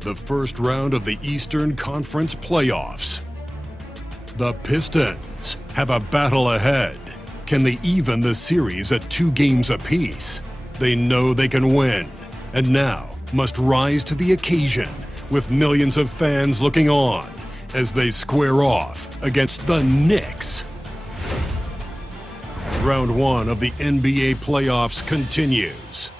the first round of the Eastern Conference playoffs. The Pistons have a battle ahead. Can they even the series at 2 games apiece? They know they can win, and now must rise to the occasion with millions of fans looking on as they square off against the Knicks. Round 1 of the NBA playoffs continues.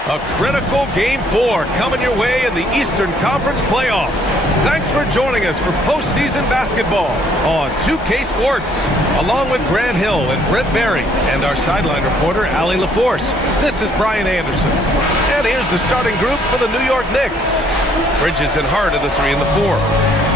A critical Game 4 coming your way in the Eastern Conference playoffs. Thanks for joining us for postseason basketball on 2K Sports. Along with Grant Hill and Brent Barry and our sideline reporter, Allie LaForce, this is Brian Anderson. And here's the starting group for the New York Knicks. Bridges and Hart are the 3 and the 4.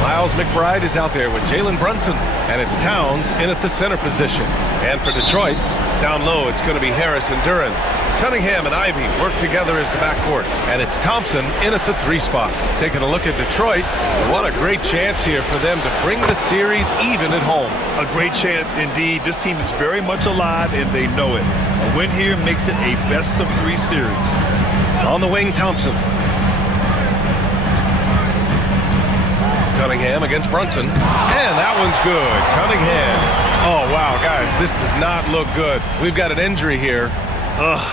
Miles McBride is out there with Jalen Brunson, and it's Towns in at the center position. And for Detroit, down low, it's going to be Harris and Duren. Cunningham and Ivy work together as the backcourt, and it's Thompson in at the 3 spot. Taking a look at Detroit, what a great chance here for them to bring the series even at home. A great chance indeed. This team is very much alive, and they know it. A win here makes it a best-of-3 series. On the wing, Thompson. Cunningham against Brunson, and that one's good. Cunningham. Oh, wow, guys, this does not look good. We've got an injury here.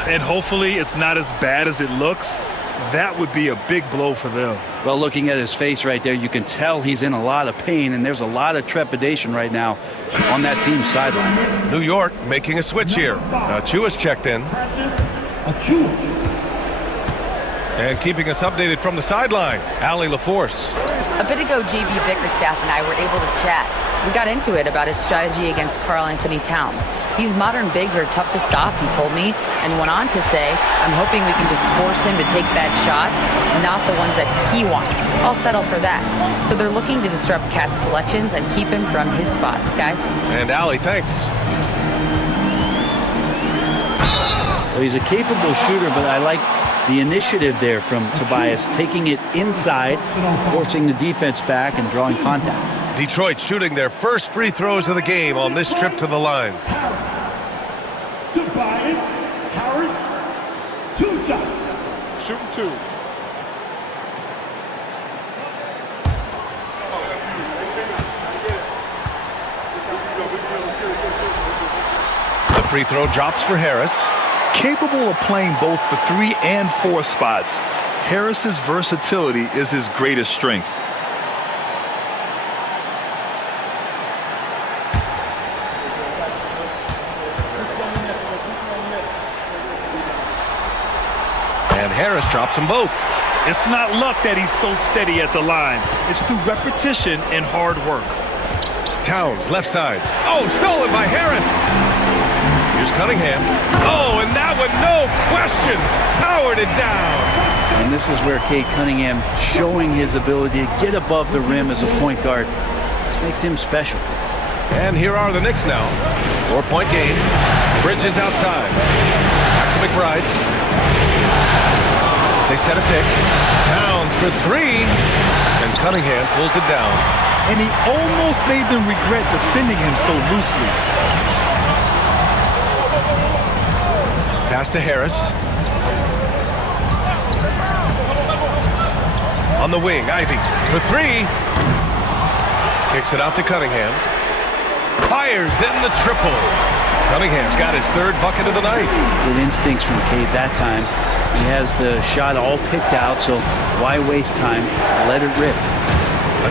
And hopefully it's not as bad as it looks. That would be a big blow for them. Well, looking at his face right there, you can tell he's in a lot of pain, and there's a lot of trepidation right now on that team's sideline. New York making a switch here. Achua's checked in. And keeping us updated from the sideline, Allie LaForce. A bit ago, JB Bickerstaff and I were able to chat. We got into it about his strategy against Karl Anthony Towns. These modern bigs are tough to stop, he told me, and went on to say, I'm hoping we can just force him to take bad shots, not the ones that he wants. I'll settle for that. So they're looking to disrupt Cat's selections and keep him from his spots, guys. And Allie, thanks. Well, he's a capable shooter, but I like the initiative there from Tobias, taking it inside, forcing the defense back, and drawing contact. Detroit shooting their first free throws of the game on this trip to the line. Tobias Harris, 2 shots. Shooting 2. The free throw drops for Harris. Capable of playing both the 3 and 4 spots, Harris's versatility is his greatest strength. And Harris drops them both. It's not luck that he's so steady at the line. It's through repetition and hard work. Towns, left side. Oh, stolen by Harris. Here's Cunningham. Oh, and that one, no question, powered it down. And this is where Cade Cunningham showing his ability to get above the rim as a point guard. This makes him special. And here are the Knicks now. 4-point game. Bridges outside. Back to McBride. They set a pick. Towns for 3. And Cunningham pulls it down. And he almost made them regret defending him so loosely. Pass to Harris. On the wing, Ivy for 3. Kicks it out to Cunningham. Fires in the triple. Cunningham's got his 3rd bucket of the night. Good instincts from Cade that time. He has the shot all picked out, so why waste time? Let it rip.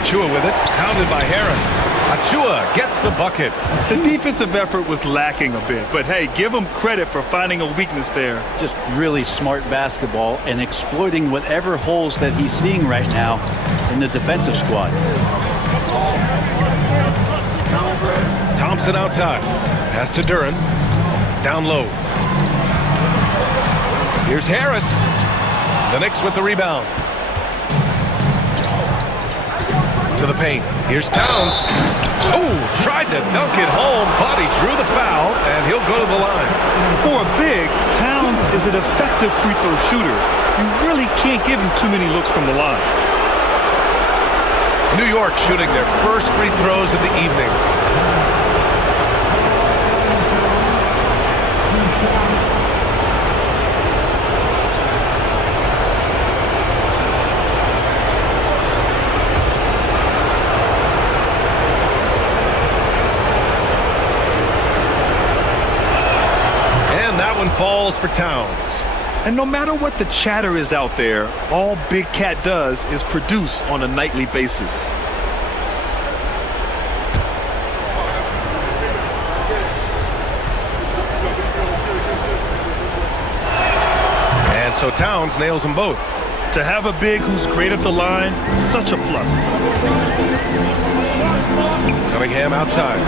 Achua with it, pounded by Harris. Achua gets the bucket. The defensive effort was lacking a bit, but hey, give him credit for finding a weakness there. Just really smart basketball and exploiting whatever holes that he's seeing right now in the defensive squad. Thompson outside. Pass to Duren. Down low. Here's Harris. The Knicks with the rebound. To the paint. Here's Towns. Oh, tried to dunk it home, but he drew the foul, and he'll go to the line. For a big, Towns is an effective free throw shooter. You really can't give him too many looks from the line. New York shooting their first free throws of the evening. falls for Towns. And no matter what the chatter is out there, all Big Cat does is produce on a nightly basis. And so Towns nails them both. To have a big who's great at the line, such a plus. Cunningham outside.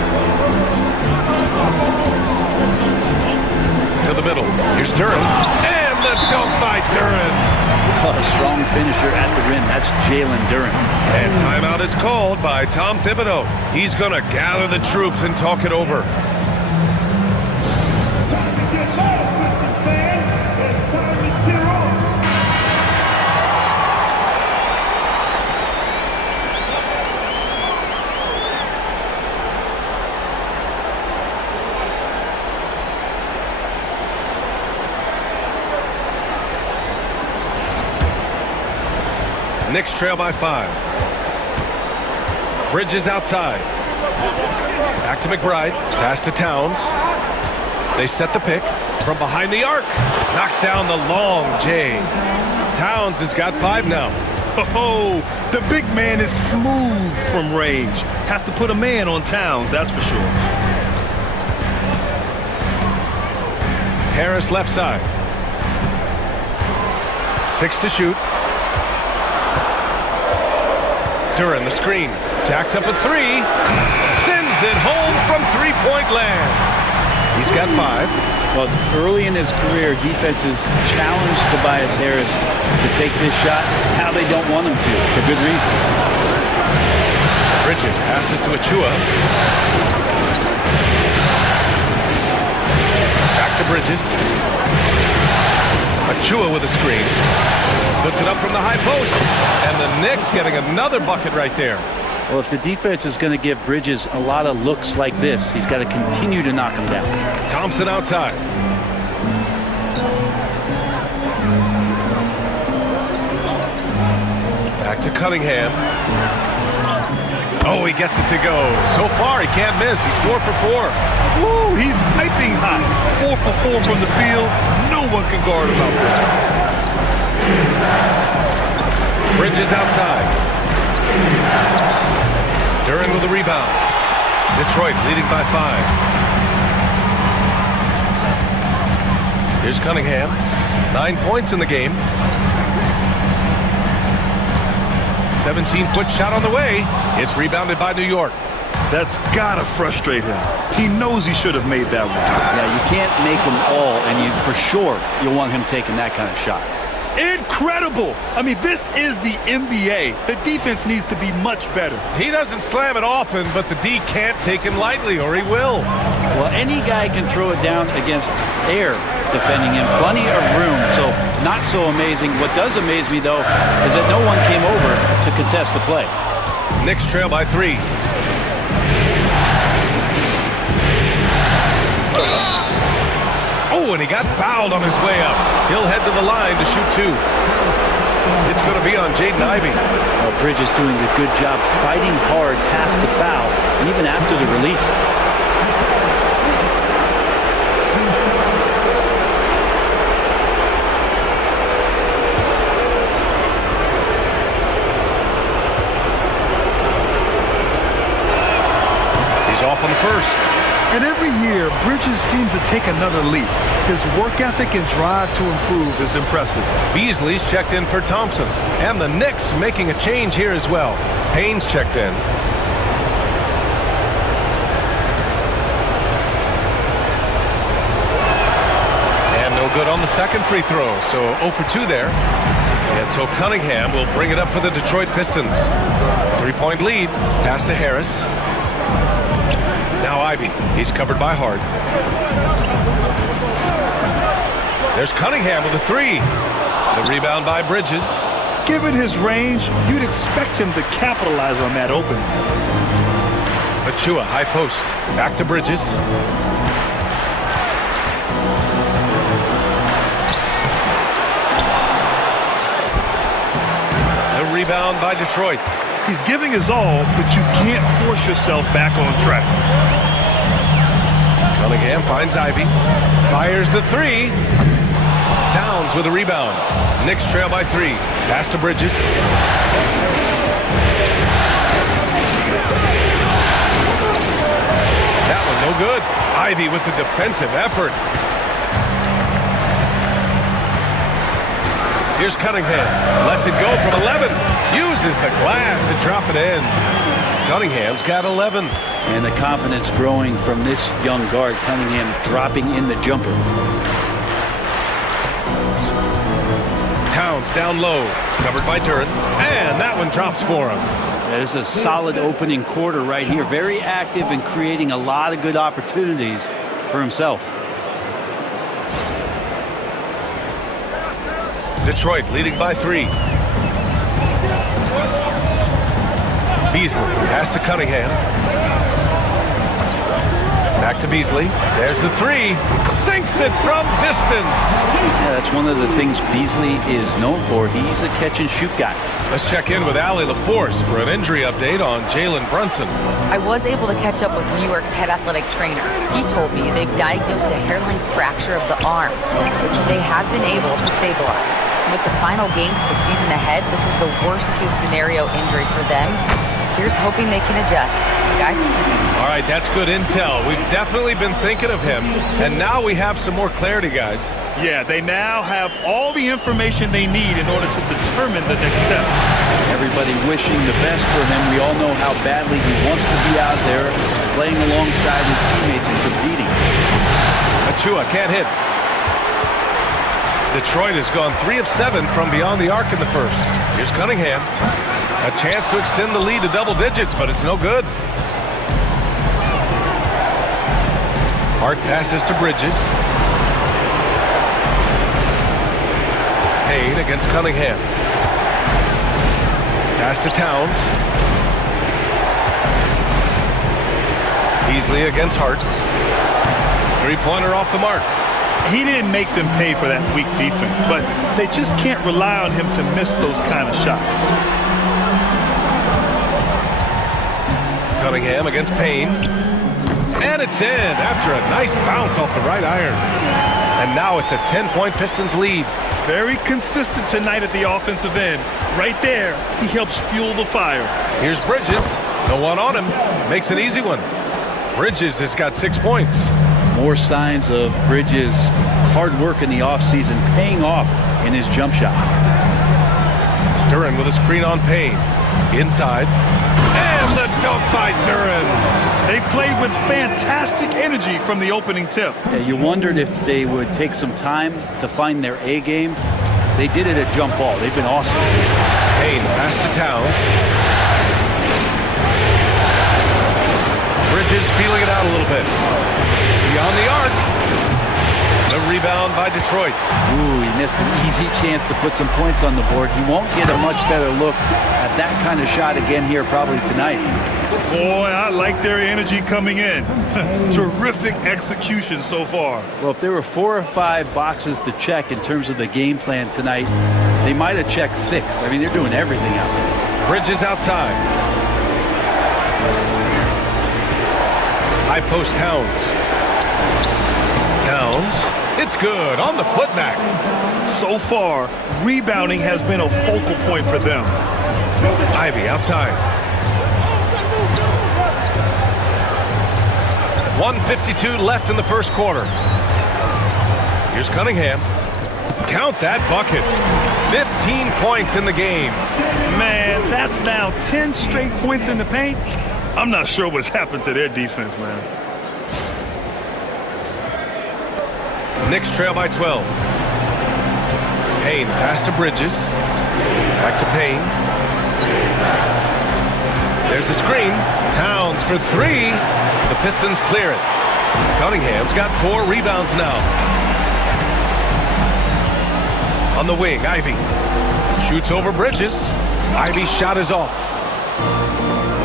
To the middle. Here's Duren. And the dunk by Duren. Oh, a strong finisher at the rim. That's Jalen Duren. And timeout is called by Tom Thibodeau. He's going to gather the troops and talk it over. Knicks trail by 5. Bridges outside. Back to McBride. Pass to Towns. They set the pick from behind the arc. Knocks down the long J. Towns has got 5 now. Oh, the big man is smooth from range. Have to put a man on Towns, that's for sure. Harris left side. 6 to shoot. Duren the screen. Jacks up a 3. Sends it home from three-point land. He's got 5. Well, early in his career, defenses challenged Tobias Harris to take this shot. Now they don't want him to, for good reason. Bridges passes to Achua. Back to Bridges. Achua with a screen. Puts it up from the high post. And the Knicks getting another bucket right there. Well, if the defense is going to give Bridges a lot of looks like this, he's got to continue to knock him down. Thompson outside. Back to Cunningham. Oh, he gets it to go. So far, he can't miss. He's 4 for 4. Woo, he's piping hot. 4 for 4 from the field. No one can guard him out there. Bridges outside. Duren with the rebound. Detroit leading by 5. Here's Cunningham. 9 points in the game. 17-foot shot on the way. It's rebounded by New York. That's gotta frustrate him. He knows he should have made that one. Yeah, you can't make them all, and for sure you'll want him taking that kind of shot. Incredible! I mean, this is the NBA. The defense needs to be much better. He doesn't slam it often, but the D can't take him lightly, or he will. Well, any guy can throw it down against air defending him. Plenty of room, so not so amazing. What does amaze me, though, is that no one came over to contest the play. Knicks trail by 3. Oh, and he got fouled on his way up. He'll head to the line to shoot 2. It's going to be on Jaden Ivey. Well, Bridges doing a good job fighting hard past the foul, and even after the release. He's off on the first. And every year, Bridges seems to take another leap. His work ethic and drive to improve is impressive. Beasley's checked in for Thompson. And the Knicks making a change here as well. Payne's checked in. And no good on the second free throw. So 0 for 2 there. And so Cunningham will bring it up for the Detroit Pistons. 3-point lead. Pass to Harris. Now Ivey. He's covered by Hart. There's Cunningham with a 3. The rebound by Bridges. Given his range, you'd expect him to capitalize on that opening. Achua, high post. Back to Bridges. The rebound by Detroit. He's giving his all, but you can't force yourself back on track. Cunningham finds Ivy. Fires the three. Towns with a rebound. Knicks trail by 3. Pass to Bridges. That one no good. Ivy with the defensive effort. Here's Cunningham. Lets it go from 11. Uses the glass to drop it in. Cunningham's got 11. And the confidence growing from this young guard. Cunningham dropping in the jumper. Towns down low. Covered by Duren. And that one drops for him. That is a solid opening quarter right here. Very active and creating a lot of good opportunities for himself. Detroit leading by 3. Beasley pass to Cunningham. Back to Beasley. There's the 3. Sinks it from distance. Yeah, that's one of the things Beasley is known for. He's a catch-and-shoot guy. Let's check in with Allie LaForce for an injury update on Jalen Brunson. I was able to catch up with New York's head athletic trainer. He told me they've diagnosed a hairline fracture of the arm, which they have been able to stabilize. With the final games of the season ahead, this is the worst-case scenario injury for them. Here's hoping they can adjust. Guys, all right, that's good intel. We've definitely been thinking of him, and now we have some more clarity, guys. Yeah, they now have all the information they need in order to determine the next steps. Everybody wishing the best for him. We all know how badly he wants to be out there playing alongside his teammates and competing. Achua can't hit. Detroit has gone 3 of 7 from beyond the arc in the first. Here's Cunningham. A chance to extend the lead to double digits, but it's no good. Hart passes to Bridges. Payne against Cunningham. Pass to Towns. Beasley against Hart. Three-pointer off the mark. He didn't make them pay for that weak defense, but they just can't rely on him to miss those kind of shots. Cunningham against Payne. And it's in after a nice bounce off the right iron. And now it's a 10-point Pistons lead. Very consistent tonight at the offensive end. Right there, he helps fuel the fire. Here's Bridges. No one on him. Makes an easy one. Bridges has got 6 points. More signs of Bridges' hard work in the offseason paying off in his jump shot. Duren with a screen on Payne. Inside. And the dunk by Duren. They played with fantastic energy from the opening tip. Yeah, you wondered if they would take some time to find their A game. They did it at jump ball. They've been awesome. Payne pass to Towns. Bridges feeling it out a little bit. Beyond the arc. The rebound by Detroit. Ooh, he missed an easy chance to put some points on the board. He won't get a much better look at that kind of shot again here probably tonight. Boy, I like their energy coming in. Terrific execution so far. Well, if there were 4 or 5 boxes to check in terms of the game plan tonight, they might have checked 6. I mean, they're doing everything out there. Bridges outside. High post Towns. Towns. It's good on the putback. So far, rebounding has been a focal point for them. Ivy outside. 1:52 left in the first quarter. Here's Cunningham. Count that bucket. 15 points in the game. Man, that's now 10 straight points in the paint. I'm not sure what's happened to their defense, man. Knicks trail by 12. Payne pass to Bridges. Back to Payne. There's the screen. Towns for 3. The Pistons clear it. Cunningham's got 4 rebounds now. On the wing, Ivy. Shoots over Bridges. Ivy's shot is off.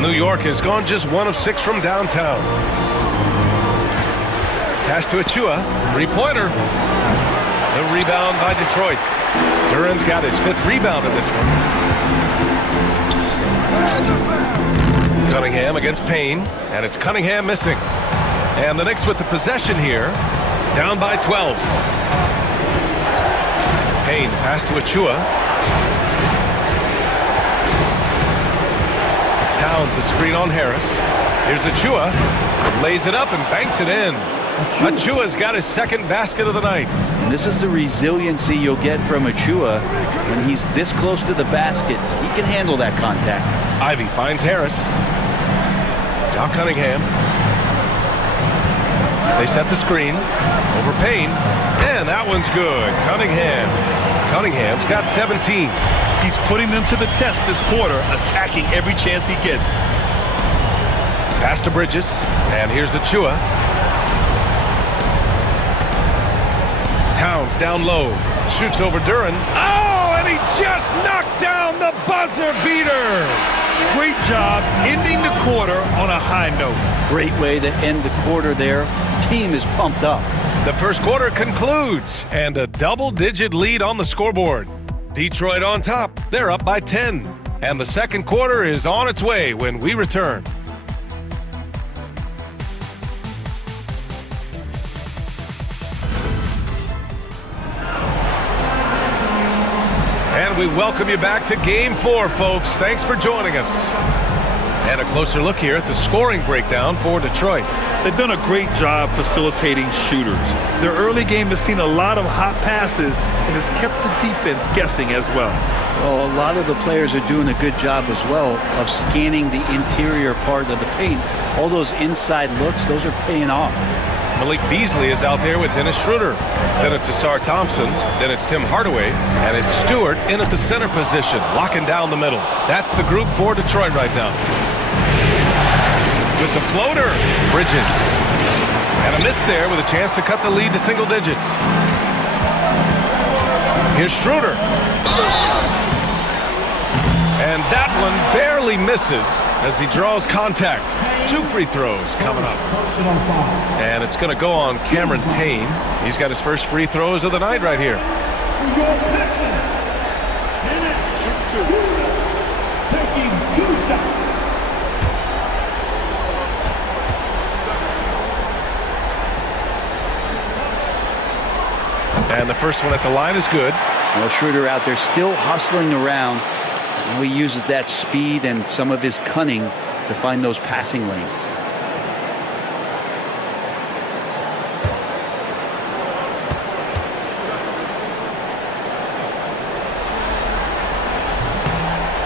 New York has gone just 1 of 6 from downtown. Pass to Achua. 3-pointer. The rebound by Detroit. Duren's got his 5th rebound in this one. Cunningham against Payne, and it's Cunningham missing. And the Knicks with the possession here, down by 12. Payne pass to Achua. Towns a screen on Harris. Here's Achua. Lays it up and banks it in. Achua's got his second basket of the night. And this is the resiliency you'll get from Achua when he's this close to the basket. He can handle that contact. Ivy finds Harris. Dow Cunningham. They set the screen over Payne, and that one's good. Cunningham's got 17. He's putting them to the test this quarter, attacking every chance he gets. Pass to Bridges, and here's Achua. Towns down low, shoots over Duran. Oh, and he just knocked down the buzzer beater. Great job ending the quarter on a high note. Great way to end the quarter there. Team is pumped up. The first quarter concludes, and a double-digit lead on the scoreboard. Detroit on top. They're up by 10. And the second quarter is on its way when we return. And we welcome you back to Game 4, folks. Thanks for joining us. And a closer look here at the scoring breakdown for Detroit. They've done a great job facilitating shooters. Their early game has seen a lot of hot passes and has kept the defense guessing as well. Well, a lot of the players are doing a good job as well of scanning the interior part of the paint. All those inside looks, those are paying off. Malik Beasley is out there with Dennis Schroeder. Then it's Asar Thompson. Then it's Tim Hardaway. And it's Stewart in at the center position, locking down the middle. That's the group for Detroit right now. With the floater, Bridges. And a miss there with a chance to cut the lead to single digits. Here's Schroeder. And that one barely misses as he draws contact. 2 free throws coming up. And it's going to go on Cameron Payne. He's got his first free throws of the night right here. Taking 2 shots. And the first one at the line is good. Well, Schroeder out there still hustling around. And he uses that speed and some of his cunning to find those passing lanes.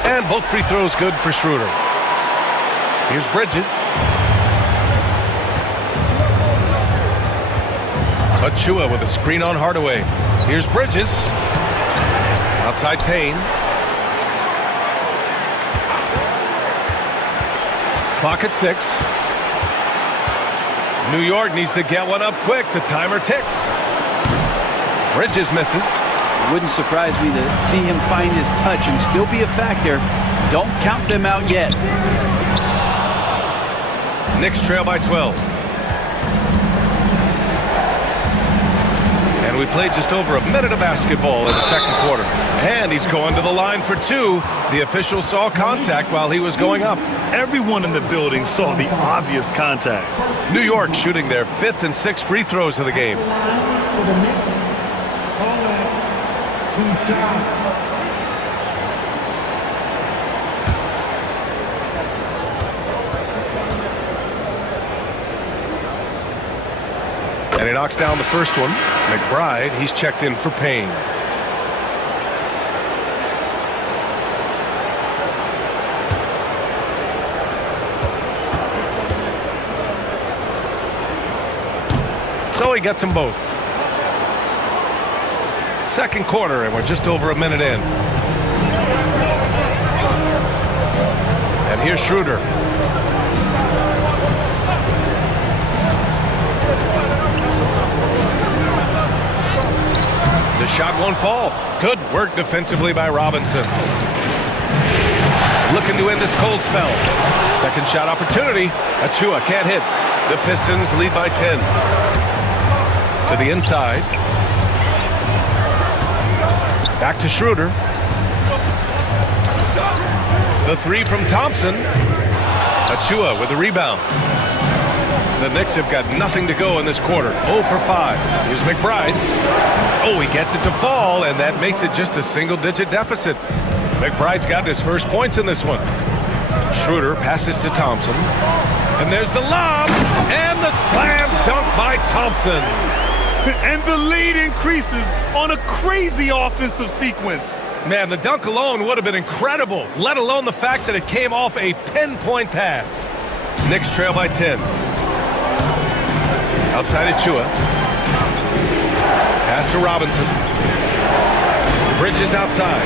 And both free throws good for Schroeder. Here's Bridges. Achua with a screen on Hardaway. Here's Bridges. Outside Payne. Clock at 6. New York needs to get one up quick. The timer ticks. Bridges misses. It wouldn't surprise me to see him find his touch and still be a factor. Don't count them out yet. Knicks trail by 12. And we played just over a minute of basketball in the second quarter. And he's going to the line for 2. The official saw contact while he was going up. Everyone in the building saw the obvious contact. New York shooting their 5th and 6th free throws of the game. For the Knicks, call it 2 shots. And he knocks down the first one. McBride, he's checked in for Payne. So he gets them both. Second quarter, and we're just over a minute in. And here's Schroeder. The shot won't fall. Good work defensively by Robinson. Looking to end this cold spell. Second shot opportunity. Achua can't hit. The Pistons lead by 10. To the inside. Back to Schroeder. The 3 from Thompson. Achua with the rebound. The Knicks have got nothing to go in this quarter. 0 for 5. Here's McBride. Oh, he gets it to fall, and that makes it just a single-digit deficit. McBride's got his first points in this one. Schroeder passes to Thompson. And there's the lob, and the slam dunk by Thompson. And the lead increases on a crazy offensive sequence. Man, the dunk alone would have been incredible, let alone the fact that it came off a pinpoint pass. Knicks trail by 10. Outside Achua. Pass to Robinson. Bridges outside.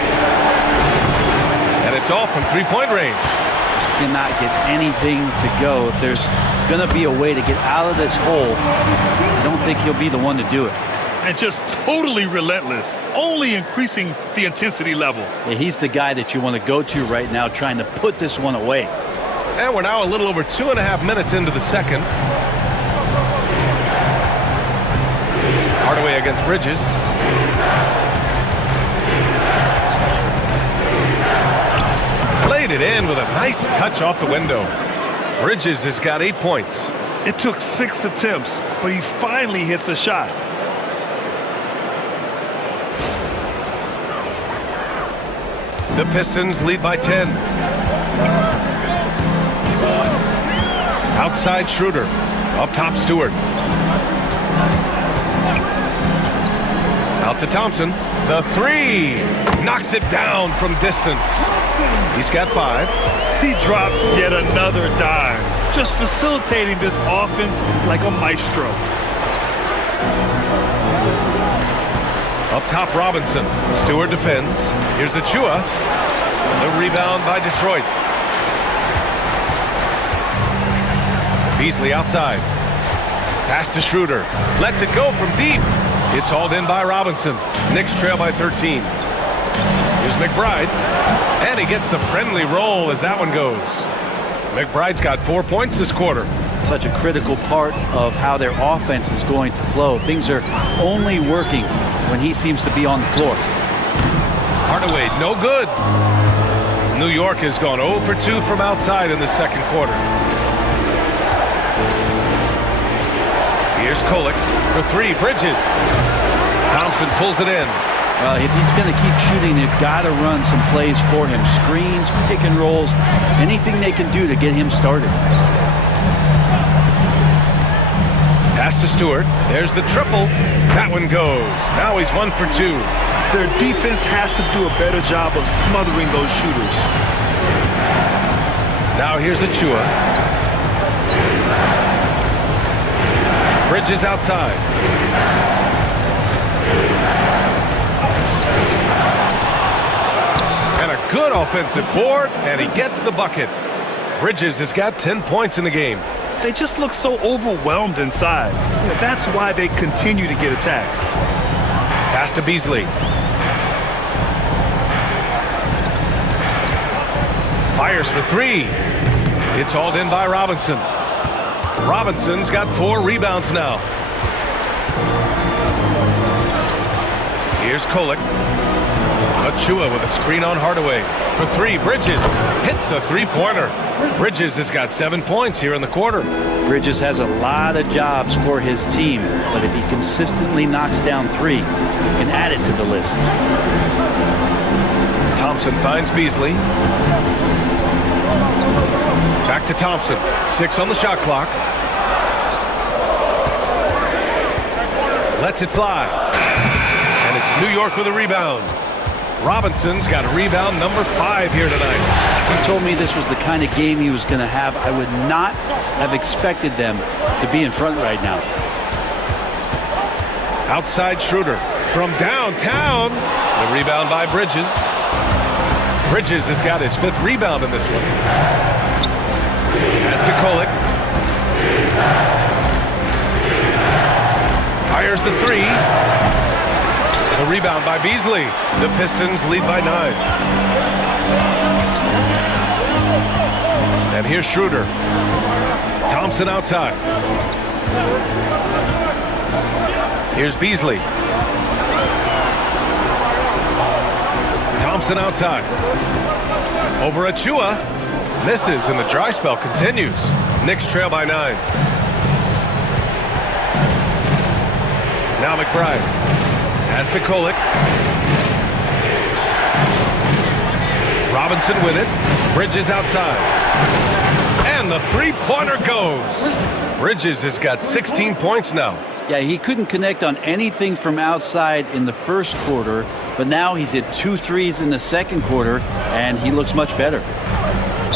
And it's off from three-point range. Just cannot get anything to go. If there's going to be a way to get out of this hole, I don't think he'll be the one to do it. And just totally relentless, only increasing the intensity level. Yeah, he's the guy that you want to go to right now, trying to put this one away. And we're now a little over 2.5 minutes into the second. Hardaway against Bridges. Played it in with a nice touch off the window. Bridges has got 8 points. It took 6 attempts, but he finally hits a shot. The Pistons lead by 10. Outside Schroeder. Up top Stewart. Out to Thompson. The three. Knocks it down from distance. He's got 5. He drops yet another dime, just facilitating this offense like a maestro. Up top Robinson. Stewart defends. Here's Achua. The rebound by Detroit. Beasley outside. Pass to Schroeder. Lets it go from deep. It's hauled in by Robinson. Knicks trail by 13. Here's McBride. And he gets the friendly roll as that one goes. McBride's got 4 points this quarter. Such a critical part of how their offense is going to flow. Things are only working when he seems to be on the floor. Hardaway, no good. New York has gone 0 for 2 from outside in the second quarter. Here's Kolek for 3. Bridges. Thompson pulls it in. If he's going to keep shooting, they've got to run some plays for him. Screens, pick and rolls, anything they can do to get him started. Pass to Stewart. There's the triple. That one goes. Now he's 1 for 2. Their defense has to do a better job of smothering those shooters. Now here's Achua. Bridges outside. And a good offensive board, and he gets the bucket. Bridges has got 10 points in the game. They just look so overwhelmed inside. Yeah, that's why they continue to get attacked. Pass to Beasley. Fires for 3. It's hauled in by Robinson. Robinson's got 4 rebounds now. Here's Kolek. Achua with a screen on Hardaway. For 3, Bridges hits a three-pointer. Bridges has got 7 points here in the quarter. Bridges has a lot of jobs for his team, but if he consistently knocks down 3, he can add it to the list. Thompson finds Beasley. Back to Thompson. 6 on the shot clock. Lets it fly. And it's New York with a rebound. Robinson's got a rebound number 5 here tonight. He told me this was the kind of game he was going to have. I would not have expected them to be in front right now. Outside Schroeder from downtown. The rebound by Bridges. Bridges has got his 5th rebound in this one. Pass to Kolek. Fires the 3. The rebound by Beasley. The Pistons lead by 9. And here's Schroeder. Thompson outside. Here's Beasley. Thompson outside. Over Achua. Misses, and the dry spell continues. Knicks trail by 9. Now McBride. Pass to Kolek. Robinson with it. Bridges outside. And the three-pointer goes. Bridges has got 16 points now. Yeah, he couldn't connect on anything from outside in the first quarter, but now he's hit 2 threes in the second quarter, and he looks much better.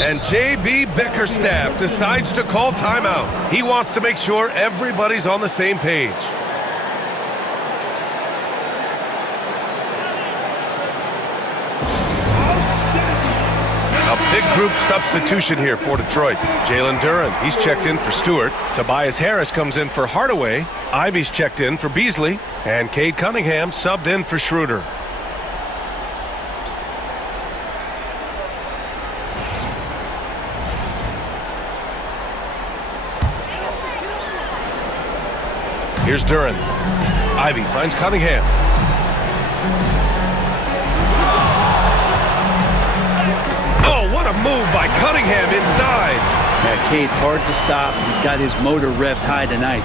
And J.B. Bickerstaff decides to call timeout. He wants to make sure everybody's on the same page. A big group substitution here for Detroit. Jalen Duren, he's checked in for Stewart. Tobias Harris comes in for Hardaway. Ivy's checked in for Beasley. And Cade Cunningham subbed in for Schroeder. Here's Duren. Ivy finds Cunningham. Oh, what a move by Cunningham inside. Yeah, Cade hard to stop. He's got his motor revved high tonight.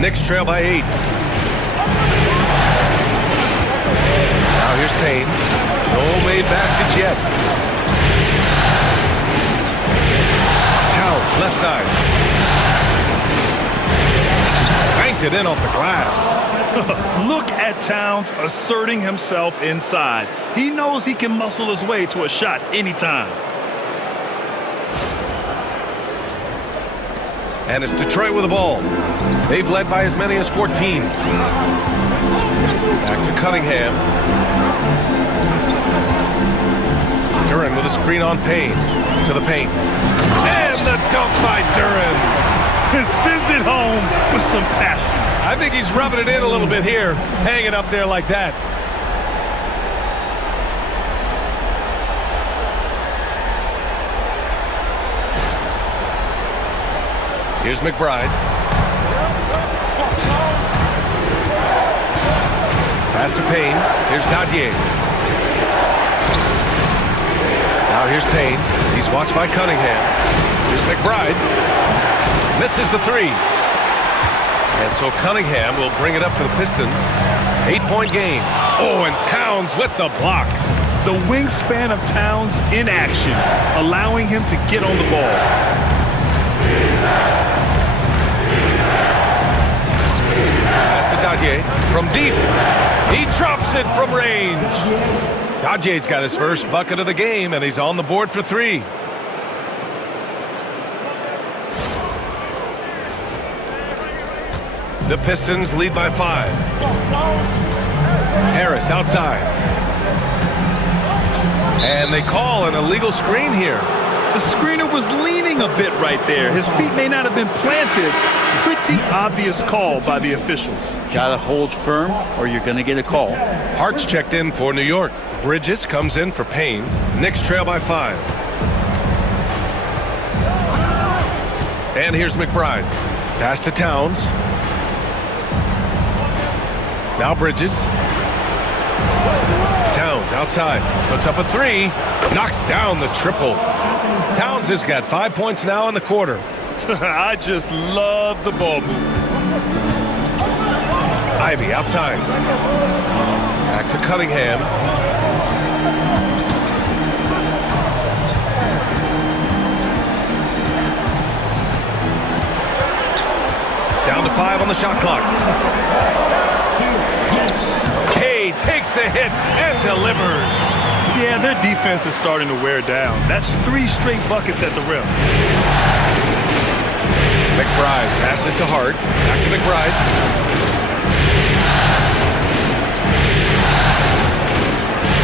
Knicks trail by 8. Now here's Payne. No made baskets yet. Towns left side. Banked it in off the glass. Look at Towns asserting himself inside. He knows he can muscle his way to a shot anytime. And it's Detroit with the ball. They've led by as many as 14. Back to Cunningham. Duren with a screen on Payne. To the paint. And the dunk by Duren. Sends it home with some passion. I think he's rubbing it in a little bit here. Hanging up there like that. Here's McBride. Pass to Payne. Here's Dadier. Now here's Payne. He's watched by Cunningham. Here's McBride. Misses the three. And so Cunningham will bring it up for the Pistons. 8-point game. Oh, and Towns with the block. The wingspan of Towns in action, allowing him to get on the ball. Pass to Dadier from deep. He drops it from range. Dadier's got his first bucket of the game, and he's on the board for 3. The Pistons lead by 5. Harris outside. And they call an illegal screen here. The screener was leaning a bit right there. His feet may not have been planted. Pretty obvious call by the officials. Gotta hold firm or you're gonna get a call. Hart's checked in for New York. Bridges comes in for Payne. Knicks trail by 5. And here's McBride. Pass to Towns. Now Bridges. Towns outside. Puts up a 3. Knocks down the triple. Towns has got 5 points now in the quarter. I just love the ball movement. Ivy outside. Back to Cunningham. Down to 5 on the shot clock. Cade takes the hit and delivers. Yeah, their defense is starting to wear down. That's 3 straight buckets at the rim. McBride passes to Hart. Back to McBride.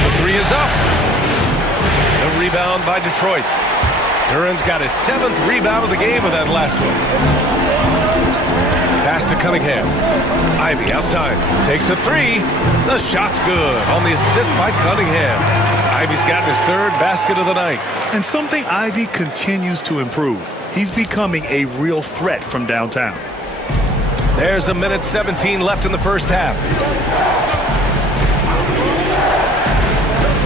The 3 is up. The rebound by Detroit. Duren's got his 7th rebound of the game with that last one. Pass to Cunningham. Ivy outside. Takes a 3. The shot's good on the assist by Cunningham. Ivy's gotten his 3rd basket of the night. And something Ivy continues to improve. He's becoming a real threat from downtown. There's a minute 17 left in the first half.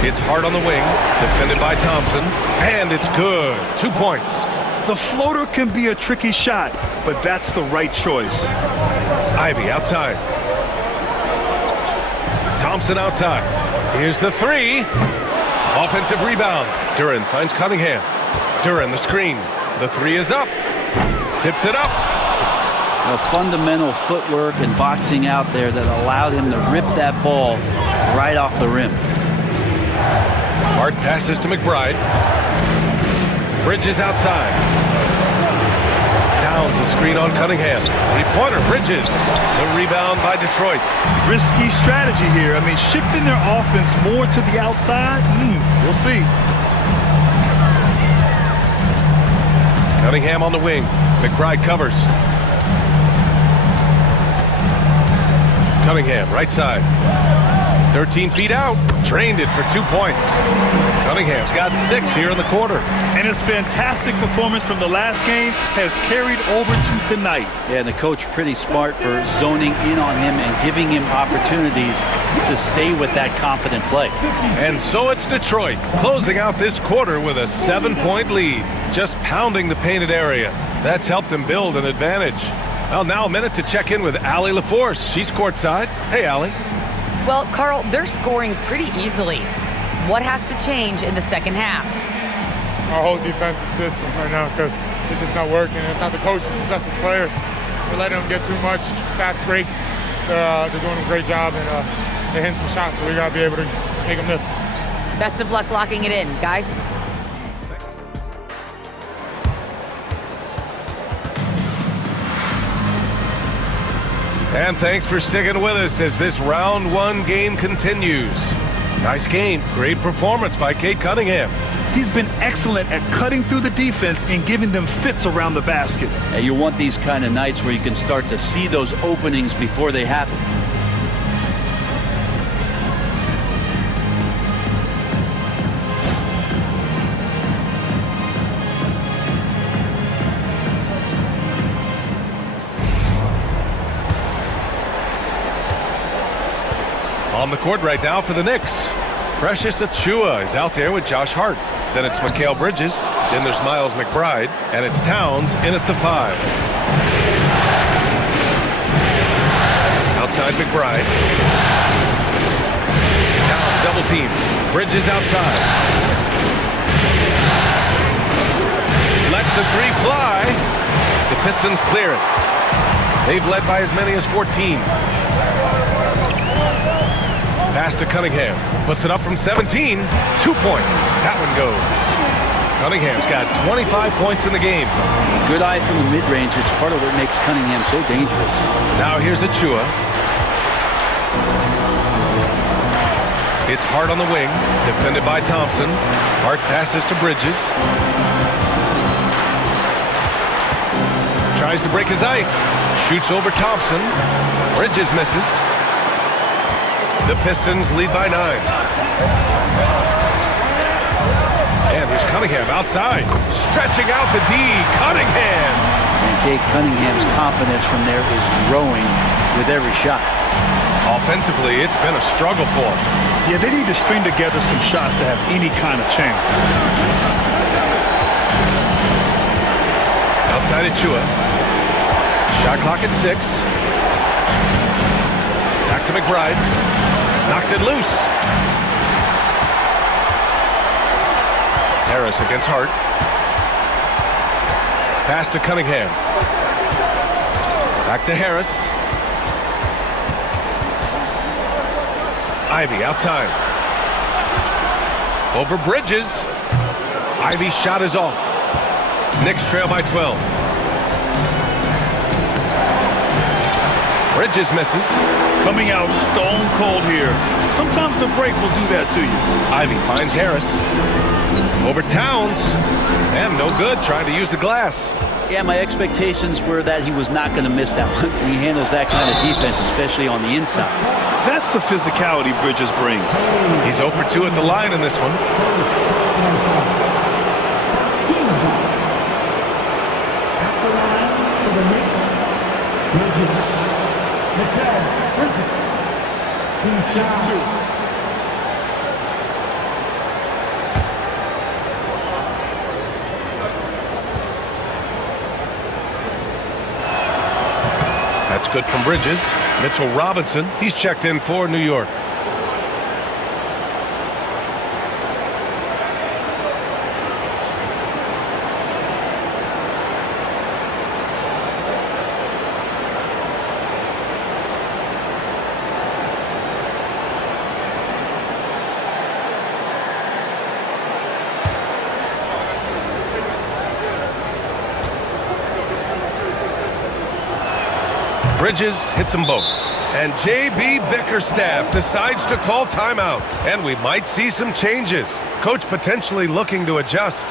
It's Hart on the wing. Defended by Thompson. And it's good. 2 points. The floater can be a tricky shot, but that's the right choice. Ivy outside. Thompson outside. Here's the three. Offensive rebound. Duran finds Cunningham. Duran, the screen. The three is up. Tips it up. A fundamental footwork and boxing out there that allowed him to rip that ball right off the rim. Hart passes to McBride. Bridges outside. Towns a screen on Cunningham. Three-pointer, Bridges. The rebound by Detroit. Risky strategy here. I mean, shifting their offense more to the outside, we'll see. Cunningham on the wing. McBride covers. Cunningham, right side. 13 feet out. Drained it for 2 points. Cunningham's got 6 here in the quarter. And his fantastic performance from the last game has carried over to tonight. Yeah, and the coach pretty smart for zoning in on him and giving him opportunities to stay with that confident play. And so it's Detroit closing out this quarter with a 7-point lead, just pounding the painted area. That's helped him build an advantage. Well, now a minute to check in with Allie LaForce. She's courtside. Hey, Allie. Well, Carl, they're scoring pretty easily. What has to change in the second half? Our whole defensive system right now, because it's just not working. It's not the coaches, it's just the players. We're letting them get too much fast break. They're doing a great job, and they're hitting some shots, so we got to be able to make them miss. Best of luck locking it in, guys. And thanks for sticking with us as this round one game continues. Nice game. Great performance by Cade Cunningham. He's been excellent at cutting through the defense and giving them fits around the basket. And you want these kind of nights where you can start to see those openings before they happen. On the court right now for the Knicks. Precious Achiuwa is out there with Josh Hart. Then it's Mikal Bridges. Then there's Miles McBride. And it's Towns in at the 5. Outside McBride. Towns double team. Bridges outside. Lets the three fly. The Pistons clear it. They've led by as many as 14. Pass to Cunningham. Puts it up from 17. 2 points. That one goes. Cunningham's got 25 points in the game. Good eye from the mid-range. It's part of what makes Cunningham so dangerous. Now here's Achiuwa. It's Hart on the wing. Defended by Thompson. Hart passes to Bridges. Tries to break his ice. Shoots over Thompson. Bridges misses. The Pistons lead by 9. And here's Cunningham outside. Stretching out the D. Cunningham. And Cade Cunningham's confidence from there is growing with every shot. Offensively, it's been a struggle for him. Yeah, they need to string together some shots to have any kind of chance. Outside Achiuwa. Shot clock at 6. Back to McBride. Knocks it loose. Harris against Hart. Pass to Cunningham. Back to Harris. Ivy outside. Over Bridges. Ivy's shot is off. Knicks trail by 12. Bridges misses. Coming out stone cold here. Sometimes the break will do that to you. Ivy finds Harris. Over Towns. And no good, trying to use the glass. Yeah, my expectations were that he was not going to miss that one. He handles that kind of defense, especially on the inside. That's the physicality Bridges brings. He's 0 for 2 at the line in this one. At the line for the Knicks, Bridges. Mikal Bridges. 2 shots. That's good from Bridges. Mitchell Robinson, he's checked in for New York. Bridges hits them both. And J.B. Bickerstaff decides to call timeout. And we might see some changes. Coach potentially looking to adjust.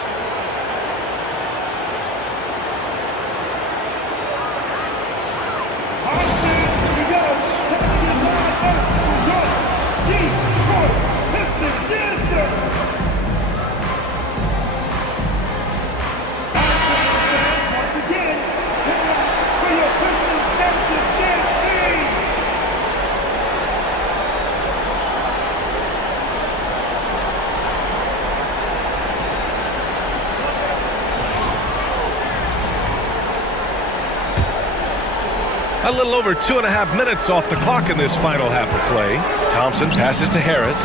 A little over 2.5 minutes off the clock in this final half of play. Thompson passes to Harris.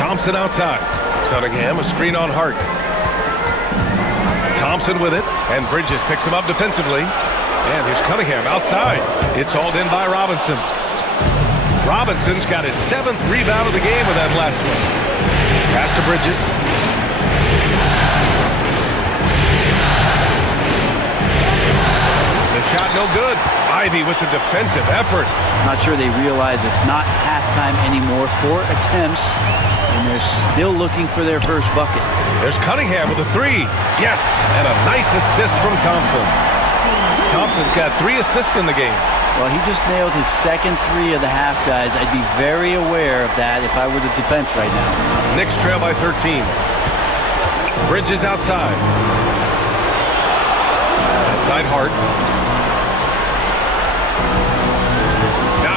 Thompson outside. Cunningham, a screen on Hart. Thompson with it, and Bridges picks him up defensively. And here's Cunningham outside. It's hauled in by Robinson. Robinson's got his 7th rebound of the game with that last one. Pass to Bridges. Shot no good. Ivy with the defensive effort. Not sure they realize it's not halftime anymore. 4 attempts, and they're still looking for their first bucket. There's Cunningham with a 3. Yes, and a nice assist from Thompson. Thompson's got 3 assists in the game. Well, he just nailed his 2nd 3 of the half, guys. I'd be very aware of that if I were the defense right now. Knicks trail by 13. Bridges outside. Outside Hart.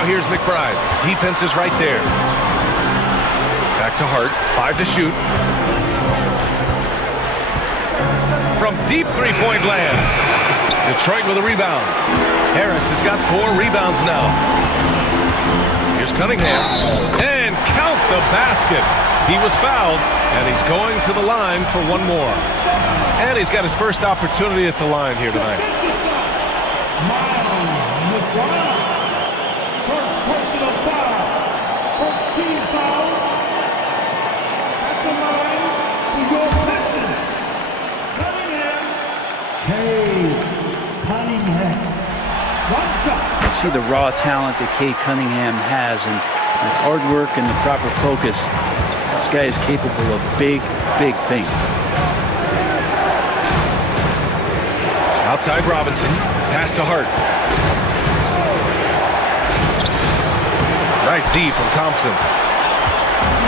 Here's McBride. Defense is right there. Back to Hart. 5 to shoot. From deep three-point land. Detroit with a rebound. Harris has got 4 rebounds now. Here's Cunningham. And count the basket. He was fouled, and he's going to the line for one more. And he's got his first opportunity at the line here tonight. I see the raw talent that Cade Cunningham has, and with hard work and the proper focus, this guy is capable of big, big things. Outside Robinson, pass to Hart. Nice D from Thompson.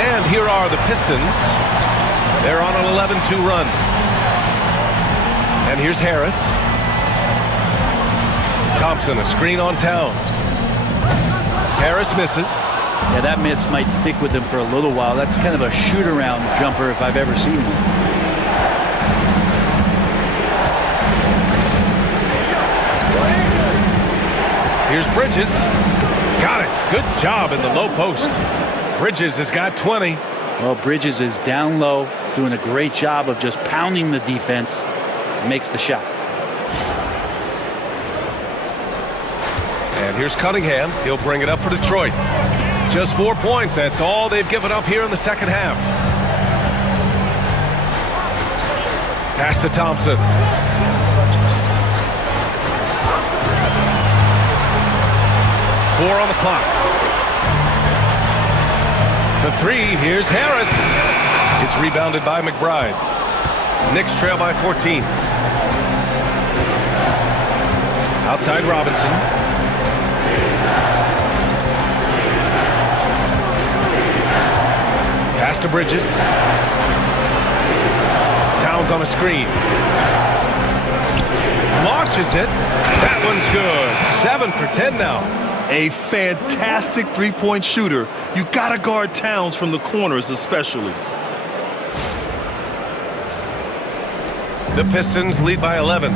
And here are the Pistons. They're on an 11-2 run. And here's Harris. Thompson, a screen on Towns. Harris misses. Yeah, that miss might stick with him for a little while. That's kind of a shoot-around jumper if I've ever seen one. Here's Bridges. Got it. Good job in the low post. Bridges has got 20. Well, Bridges is down low, doing a great job of just pounding the defense. Makes the shot. And here's Cunningham. He'll bring it up for Detroit. Just 4 points. That's all they've given up here in the second half. Pass to Thompson. Four on the clock. The 3. Here's Harris. It's rebounded by McBride. Knicks trail by 14. Outside Robinson. Pass to Bridges. Towns on a screen. Launches it. That one's good. 7 for 10 now. A fantastic three-point shooter. You gotta guard Towns from the corners especially. The Pistons lead by 11.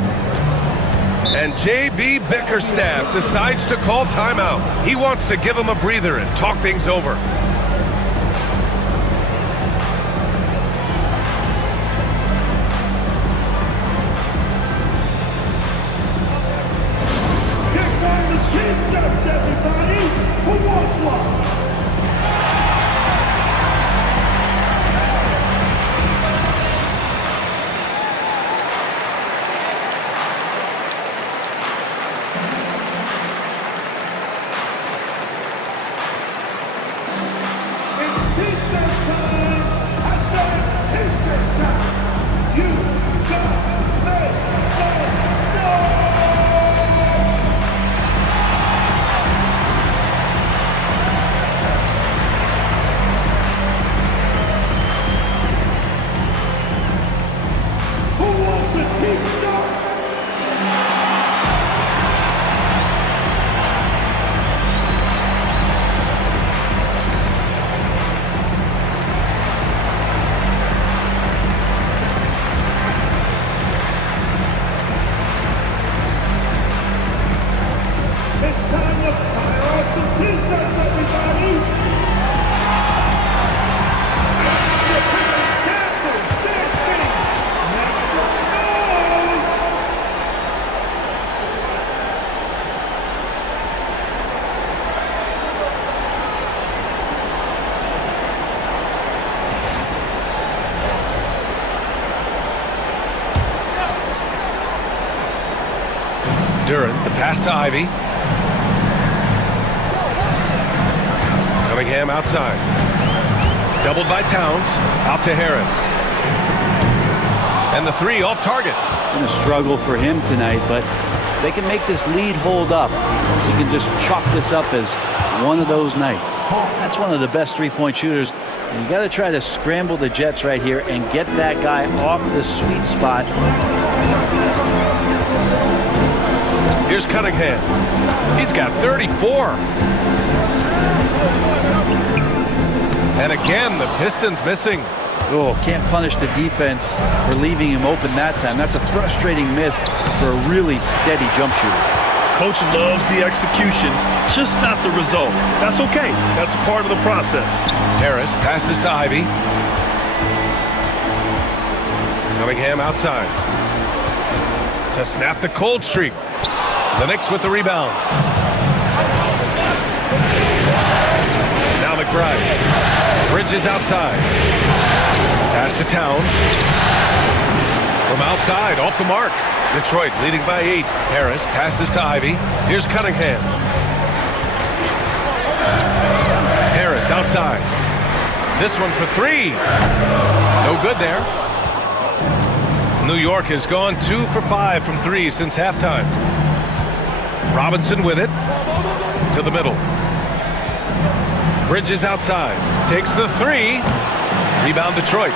And J.B. Bickerstaff decides to call timeout. He wants to give him a breather and talk things over. Kick on the team sets, everybody, for one block. It's time to fire off the T-shirts, everybody! Duran, the pass to Ivy. Cunningham outside. Doubled by Towns. Out to Harris. And the three off target. Been a struggle for him tonight, but if they can make this lead hold up, he can just chalk this up as one of those nights. That's one of the best three-point shooters. And you got to try to scramble the Jets right here and get that guy off the sweet spot. Here's Cunningham. He's got 34. And again, the Pistons missing. Oh, can't punish the defense for leaving him open that time. That's a frustrating miss for a really steady jump shooter. Coach loves the execution, just not the result. That's okay. That's part of the process. Harris passes to Ivy. Cunningham outside. To snap the cold streak. The Knicks with the rebound. Now McBride. Bridges outside. Pass to Towns. From outside, off the mark. Detroit leading by 8. Harris passes to Ivy. Here's Cunningham. Harris outside. This one for three. No good there. New York has gone 2 for 5 from 3 since halftime. Robinson with it. To the middle. Bridges outside. Takes the three. Rebound Detroit.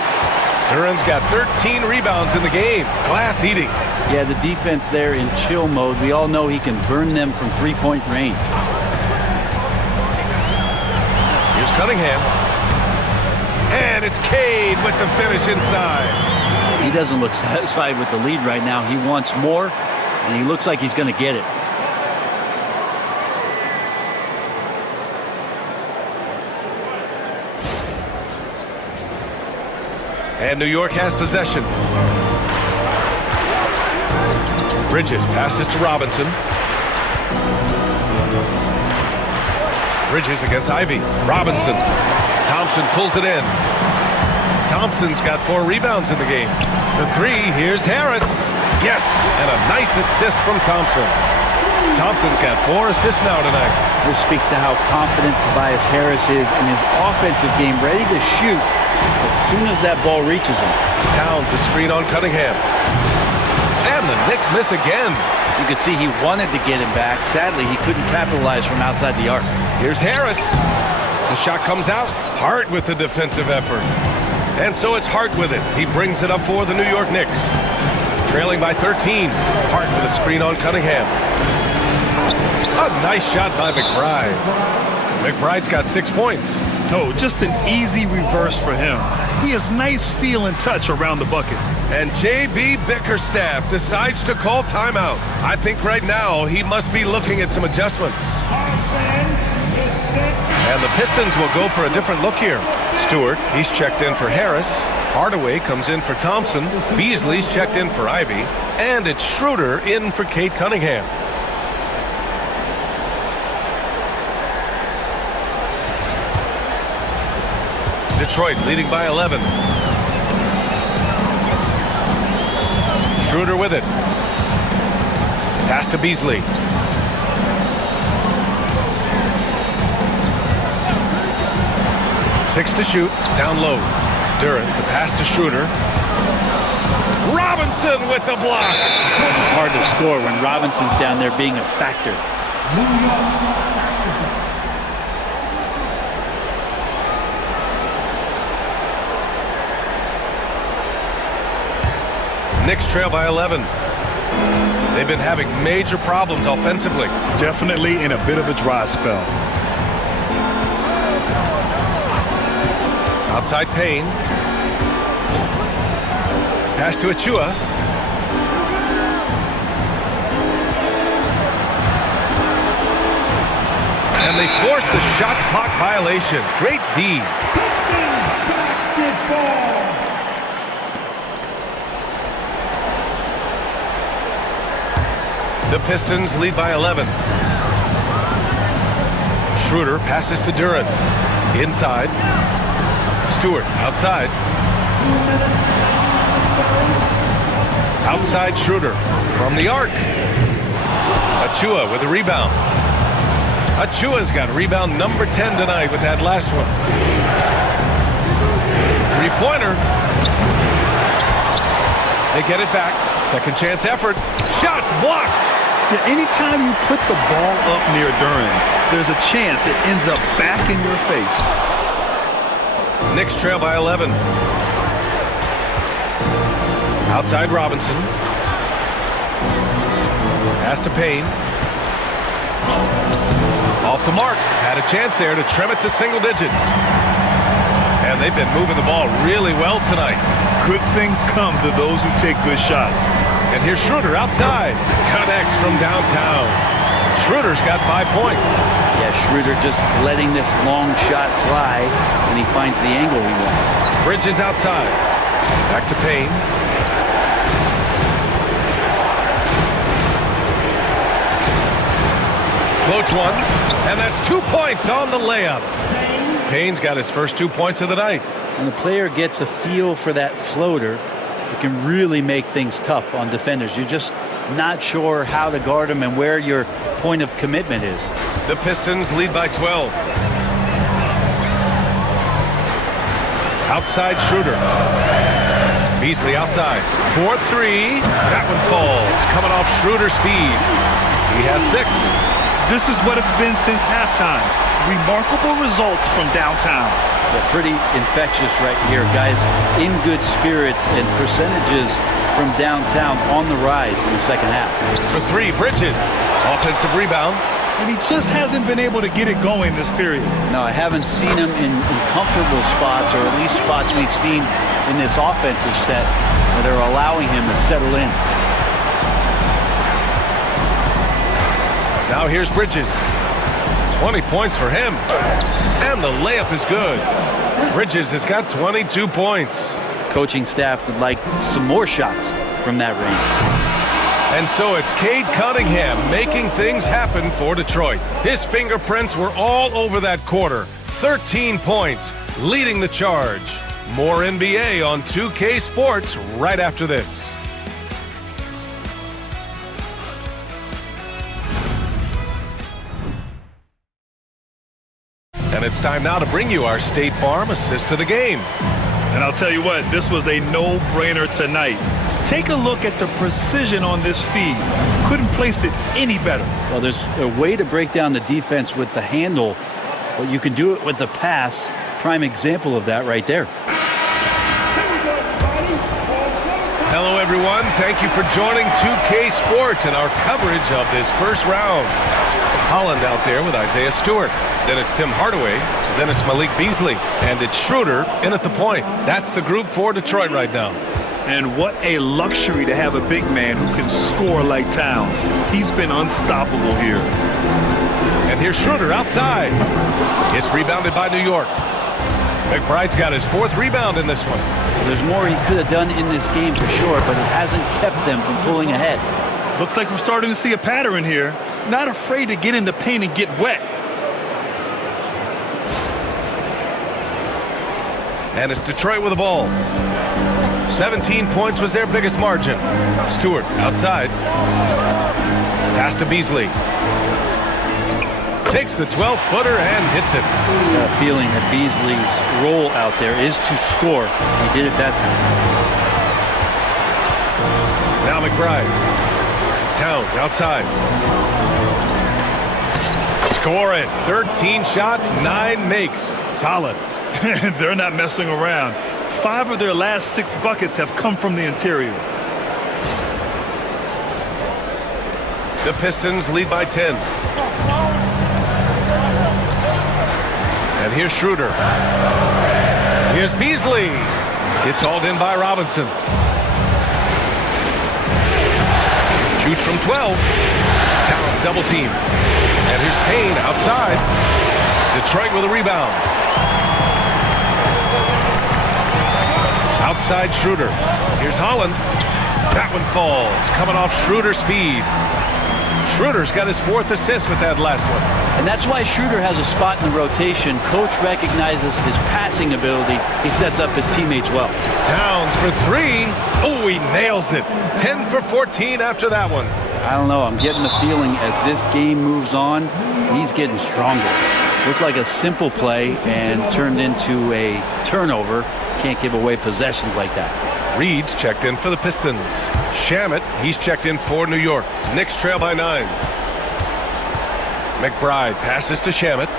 Duran's got 13 rebounds in the game. Glass heating. Yeah, the defense there in chill mode. We all know he can burn them from three-point range. Here's Cunningham. And it's Cade with the finish inside. He doesn't look satisfied with the lead right now. He wants more, and he looks like he's going to get it. And New York has possession. Bridges passes to Robinson. Bridges against Ivy. Robinson. Thompson pulls it in. Thompson's got 4 rebounds in the game. For 3, here's Harris. Yes, and a nice assist from Thompson. Thompson's got 4 assists now tonight. This speaks to how confident Tobias Harris is in his offensive game, ready to shoot as soon as that ball reaches him. Towns a screen on Cunningham. And the Knicks miss again. You could see he wanted to get him back. Sadly, he couldn't capitalize from outside the arc. Here's Harris. The shot comes out. Hart with the defensive effort. And so it's Hart with it. He brings it up for the New York Knicks. Trailing by 13. Hart with a screen on Cunningham. A nice shot by McBride. McBride's got 6 points. Oh, just an easy reverse for him. He has nice feel and touch around the bucket. And J.B. Bickerstaff decides to call timeout. I think right now he must be looking at some adjustments. And the Pistons will go for a different look here. Stewart, he's checked in for Harris. Hardaway comes in for Thompson. Beasley's checked in for Ivy. And it's Schroeder in for Cade Cunningham. Detroit leading by 11. Schroeder with it. Pass to Beasley. Six to shoot. Down low. Durant, the pass to Schroeder. Robinson with the block. Hard to score when Robinson's down there being a factor. Knicks trail by 11. They've been having major problems offensively. Definitely in a bit of a dry spell. Outside Payne. Pass to Achua. And they force the shot clock violation. Great D. The Pistons lead by 11. Schroeder passes to Durant. Inside. Stewart outside. Outside Schroeder from the arc. Achua with a rebound. Achua's got rebound number 10 tonight with that last one. Three-pointer. They get it back. Second chance effort. Shots blocked. Yeah, anytime you put the ball up near Durant, there's a chance it ends up back in your face. Knicks trail by 11. Outside Robinson. Pass to Payne. Off the mark. Had a chance there to trim it to single digits. And they've been moving the ball really well tonight. Good things come to those who take good shots. And here's Schroeder outside. Connects from downtown. Schroeder's got 5 points. Yeah, Schroeder just letting this long shot fly, and he finds the angle he wants. Bridges outside. Back to Payne. Floats one, and that's 2 points on the layup. Payne's got his first 2 points of the night. When the player gets a feel for that floater, it can really make things tough on defenders. You're just not sure how to guard them and where your point of commitment is. The Pistons lead by 12. Outside Schroeder. Beasley outside. 4-3. That one falls. Coming off Schroeder's feed. He has 6. This is what it's been since halftime. Remarkable results from downtown. They're pretty infectious right here, guys. In good spirits and percentages from downtown on the rise in the second half. For 3, Bridges. Offensive rebound. And he just hasn't been able to get it going this period. No, I haven't seen him in comfortable spots, or at least spots we've seen in this offensive set where they're allowing him to settle in. Now here's Bridges. 20 points for him. And the layup is good. Bridges has got 22 points. Coaching staff would like some more shots from that range. And so it's Cade Cunningham making things happen for Detroit. His fingerprints were all over that quarter. 13 points, leading the charge. More NBA on 2K Sports right after this. And it's time now to bring you our State Farm assist to the game. And I'll tell you what, this was a no-brainer tonight. Take a look at the precision on this feed. Couldn't place it any better. Well, there's a way to break down the defense with the handle, but you can do it with the pass. Prime example of that right there. Hello, everyone. Thank you for joining 2K Sports and our coverage of this first round. Holland out there with Isaiah Stewart. Then it's Tim Hardaway. Then it's Malik Beasley. And it's Schroeder in at the point. That's the group for Detroit right now. And what a luxury to have a big man who can score like Towns. He's been unstoppable here. And here's Schroeder outside. It's rebounded by New York. McBride's got his 4th rebound in this one. There's more he could have done in this game for sure, but it hasn't kept them from pulling ahead. Looks like we're starting to see a pattern here. Not afraid to get in the paint and get wet. And it's Detroit with the ball. 17 points was their biggest margin. Stewart outside. Pass to Beasley. Takes the 12-footer and hits it. A feeling that Beasley's role out there is to score. He did it that time. Now McBride. Towns outside. Scoring. 13 shots, 9 makes. Solid. They're not messing around. 5 of their last 6 buckets have come from the interior. The Pistons lead by 10. And here's Schroeder. Here's Beasley. It's hauled in by Robinson. Shoots from 12. Towns double team. And here's Payne outside. Detroit with a rebound. Outside Schroeder. Here's Holland. That one falls. Coming off Schroeder's feed. Schroeder's got his 4th assist with that last one. And that's why Schroeder has a spot in the rotation. Coach recognizes his passing ability. He sets up his teammates well. Towns for 3. Oh, he nails it. 10 for 14 after that one. I don't know. I'm getting the feeling as this game moves on, he's getting stronger. Looked like a simple play and turned into a turnover. Can't give away possessions like that. Reed's checked in for the Pistons. Shamet, he's checked in for New York. Knicks trail by 9. McBride passes to Shamet.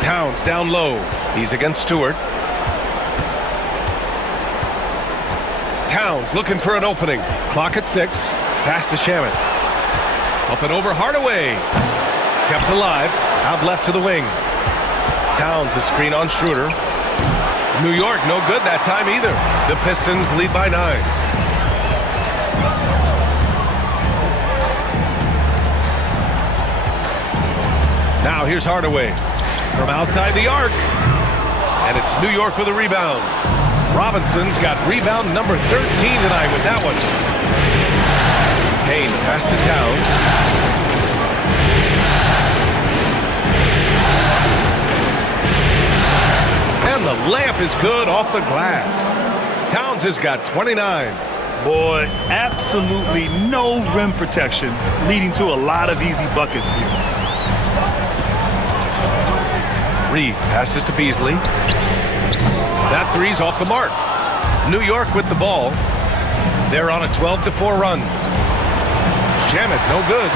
Towns down low. He's against Stewart. Towns looking for an opening. Clock at 6. Pass to Shamet. Up and over Hardaway. Kept alive. Out left to the wing. Towns a screen on Schroeder. New York no good that time either. The Pistons lead by 9. Now here's Hardaway from outside the arc. And it's New York with a rebound. Robinson's got rebound number 13 tonight with that one. Payne pass to Towns. And the layup is good off the glass. Towns has got 29. Boy, absolutely no rim protection, leading to a lot of easy buckets here. Reed passes to Beasley. That 3's off the mark. New York with the ball. They're on a 12-4 run. Shamet, no good.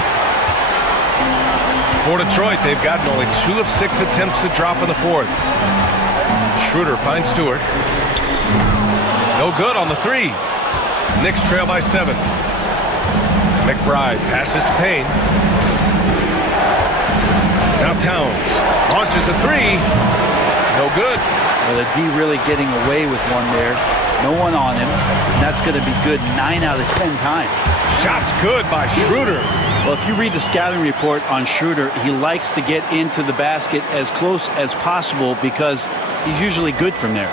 For Detroit, they've gotten only 2 of 6 attempts to drop in the 4th. Schroeder finds Stewart. No good on the 3. Knicks trail by 7. McBride passes to Payne. Now Towns launches a 3. No good. Well, the D really getting away with one there. No one on him. And that's going to be good 9 out of 10 times. Shot's good by Schroeder. Well, if you read the scouting report on Schroeder, he likes to get into the basket as close as possible because he's usually good from there.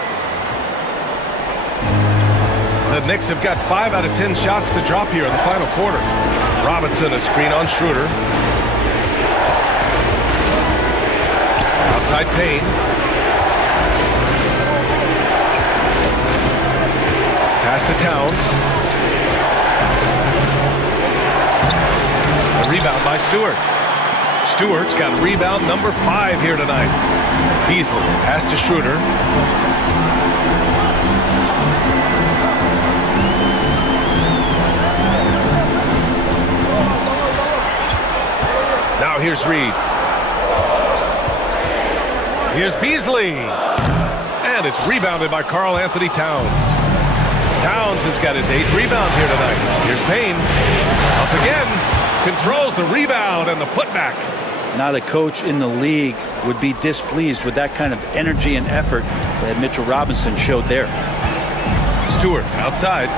The Knicks have got 5 out of 10 shots to drop here in the final quarter. Robinson a screen on Schroeder. Outside Payne. Pass to Towns. A rebound by Stewart. Stewart's got rebound number 5 here tonight. Beasley pass to Schroeder. Now here's Reed. Here's Beasley. And it's rebounded by Karl Anthony Towns. Towns has got his 8th rebound here tonight. Here's Payne. Up again. Controls the rebound and the putback. Not a coach in the league would be displeased with that kind of energy and effort that Mitchell Robinson showed there. Stewart outside.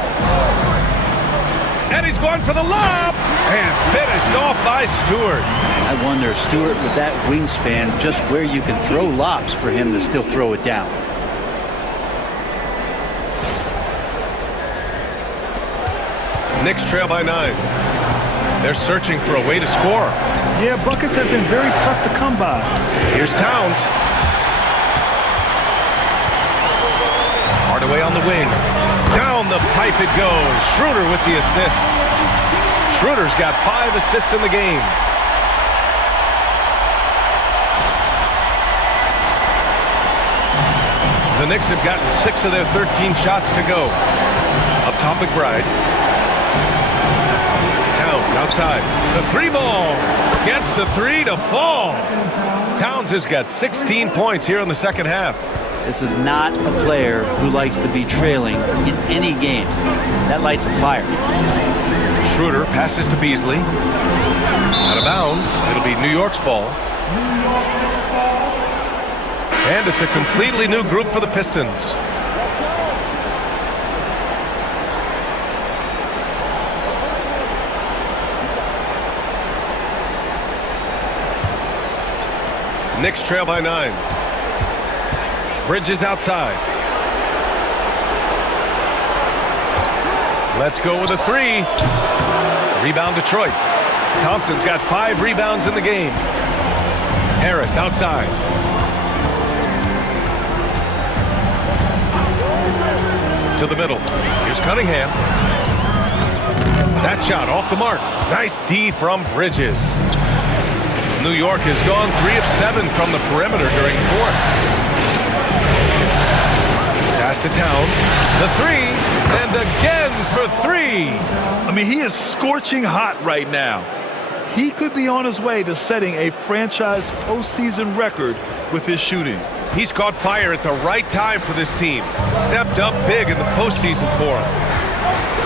And he's going for the lob. And finished off by Stewart. I wonder, Stewart, with that wingspan, just where you can throw lobs for him to still throw it down. Knicks trail by 9. They're searching for a way to score. Yeah, buckets have been very tough to come by. Here's Towns. Hardaway on the wing. Down the pipe it goes. Schroeder with the assist. Schroeder's got 5 assists in the game. The Knicks have gotten 6 of their 13 shots to go. Up top, McBride. Towns outside. The 3 ball. Gets the 3 to fall. Towns has got 16 points here in the second half. This is not a player who likes to be trailing in any game. That lights a fire. Schroeder passes to Beasley. Out of bounds. It'll be New York's ball. And it's a completely new group for the Pistons. Knicks trail by 9. Bridges outside. Let's go with a 3. Rebound Detroit. Thompson's got 5 rebounds in the game. Harris outside. To the middle. Here's Cunningham. That shot off the mark. Nice D from Bridges. New York has gone 3 of 7 from the perimeter during the fourth. Pass to Towns. The 3. And again for 3. I mean, he is scorching hot right now. He could be on his way to setting a franchise postseason record with his shooting. He's caught fire at the right time for this team. Stepped up big in the postseason for him.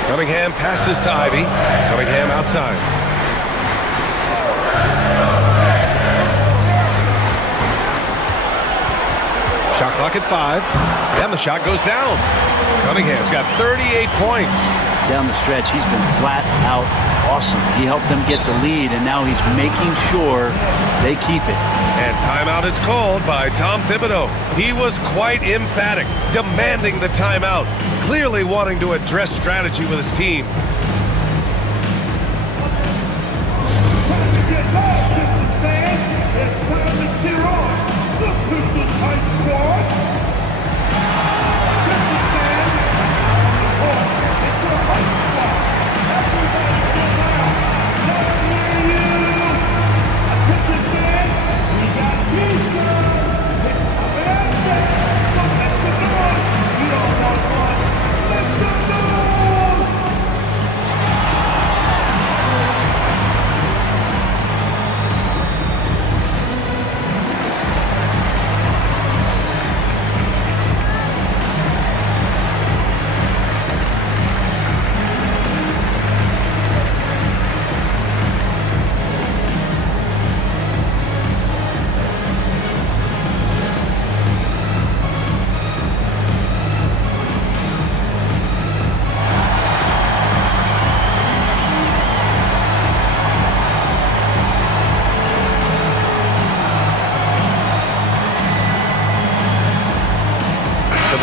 Cunningham passes to Ivy. Cunningham outside. Shot clock at 5. And the shot goes down. Cunningham's got 38 points. Down the stretch, he's been flat out awesome. He helped them get the lead, and now he's making sure they keep it. And timeout is called by Tom Thibodeau. He was quite emphatic, demanding the timeout, clearly wanting to address strategy with his team.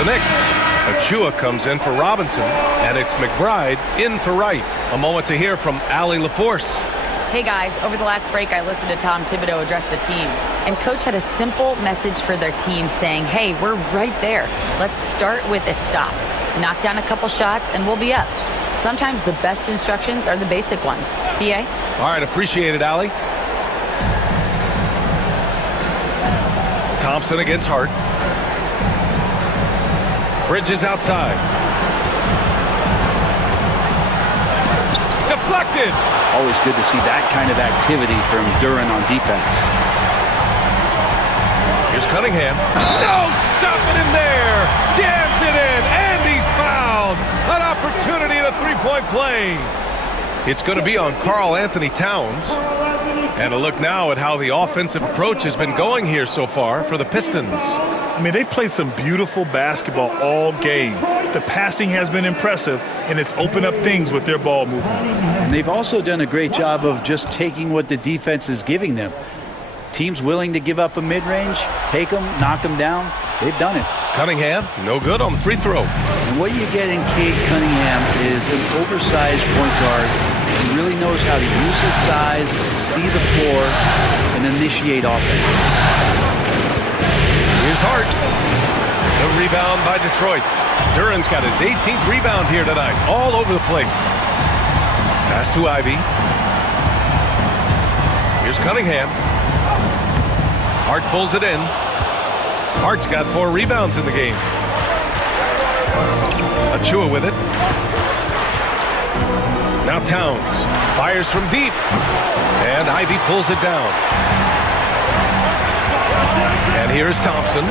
The Knicks. Achua comes in for Robinson, and it's McBride in for Wright. A moment to hear from Allie LaForce. Hey guys, over the last break I listened to Tom Thibodeau address the team, and coach had a simple message for their team saying, hey, we're right there. Let's start with a stop. Knock down a couple shots and we'll be up. Sometimes the best instructions are the basic ones. BA? All right, appreciate it, Allie. Thompson against Hart. Bridges outside. Deflected. Always good to see that kind of activity from Duran on defense. Here's Cunningham. No, stopping him there. Jams it in, and he's fouled. An opportunity at a three-point play. It's going to be on Karl Anthony Towns. And a look now at how the offensive approach has been going here so far for the Pistons. I mean, they've played some beautiful basketball all game. The passing has been impressive, and it's opened up things with their ball movement. And they've also done a great job of just taking what the defense is giving them. Teams willing to give up a mid-range, take them, knock them down. They've done it. Cunningham, no good on the free throw. And what you get in Cade Cunningham is an oversized point guard who really knows how to use his size, see the floor, and initiate offense. Here's Hart. The rebound by Detroit. Duran's got his 18th rebound here tonight, all over the place. Pass to Ivy. Here's Cunningham. Hart pulls it in. Hart's got 4 rebounds in the game. Achua with it. Now Towns fires from deep. And Ivy pulls it down. And here's Thompson.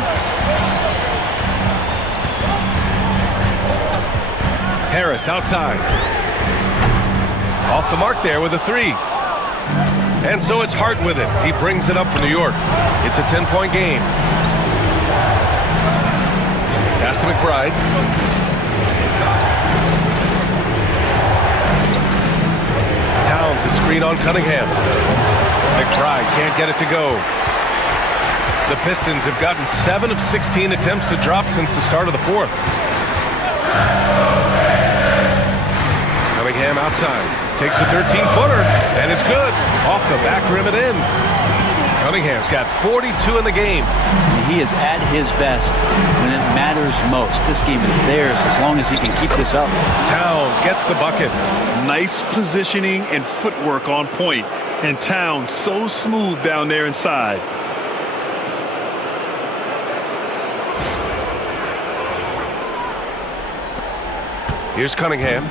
Harris outside. Off the mark there with a 3. And so it's Hart with it. He brings it up for New York. It's a 10-point game. Pass to McBride. Towns is screen on Cunningham. McBride can't get it to go. The Pistons have gotten 7 of 16 attempts to drop since the start of the 4th. Cunningham outside. Takes a 13-footer, and it's good. Off the back rim and in. Cunningham's got 42 in the game. He is at his best when it matters most. This game is theirs as long as he can keep this up. Towns gets the bucket. Nice positioning and footwork on point. And Towns so smooth down there inside. Here's Cunningham.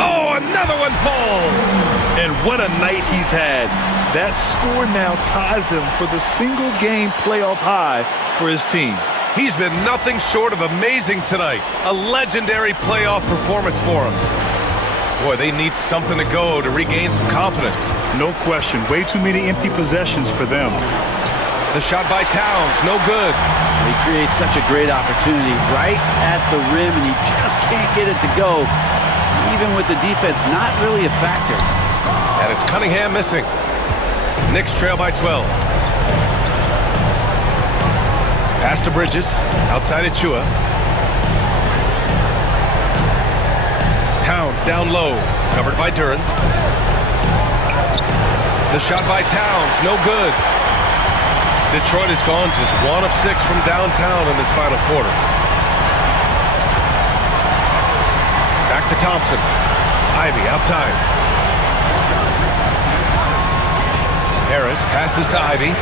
Oh, another one falls. And what a night he's had. That score now ties him for the single-game playoff high for his team. He's been nothing short of amazing tonight. A legendary playoff performance for him. Boy, they need something to go to regain some confidence. No question. Way too many empty possessions for them. The shot by Towns, no good. He creates such a great opportunity right at the rim, and he just can't get it to go. Even with the defense not really a factor. And it's Cunningham missing. Knicks trail by 12. Pass to Bridges, outside Achua. Towns down low, covered by Duran. The shot by Towns, no good. Detroit has gone just 1 of 6 from downtown in this final quarter. Back to Thompson. Ivy outside. Harris passes to Ivy.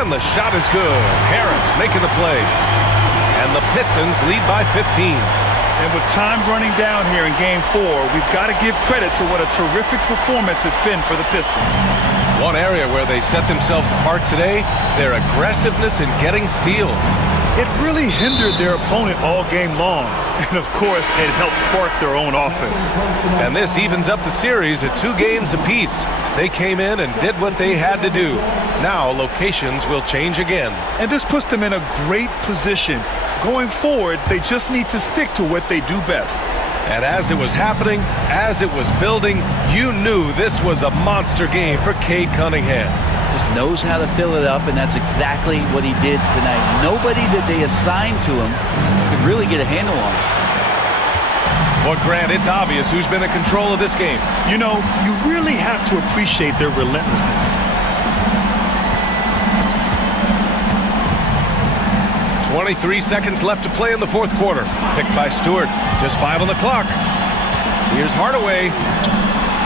And the shot is good. Harris making the play. And the Pistons lead by 15. And with time running down here in Game 4, we've got to give credit to what a terrific performance it's been for the Pistons. One area where they set themselves apart today, their aggressiveness in getting steals. It really hindered their opponent all game long. And, of course, it helped spark their own offense. And this evens up the series at 2 games apiece. They came in and did what they had to do. Now locations will change again. And this puts them in a great position. Going forward, they just need to stick to what they do best. And as it was happening, as it was building, you knew this was a monster game for Cade Cunningham. Just knows how to fill it up, and that's exactly what he did tonight. Nobody that they assigned to him could really get a handle on it. Well, Grant, it's obvious who's been in control of this game. You know, you really have to appreciate their relentlessness. 23 seconds left to play in the 4th quarter. Picked by Stewart. Just 5 on the clock. Here's Hardaway.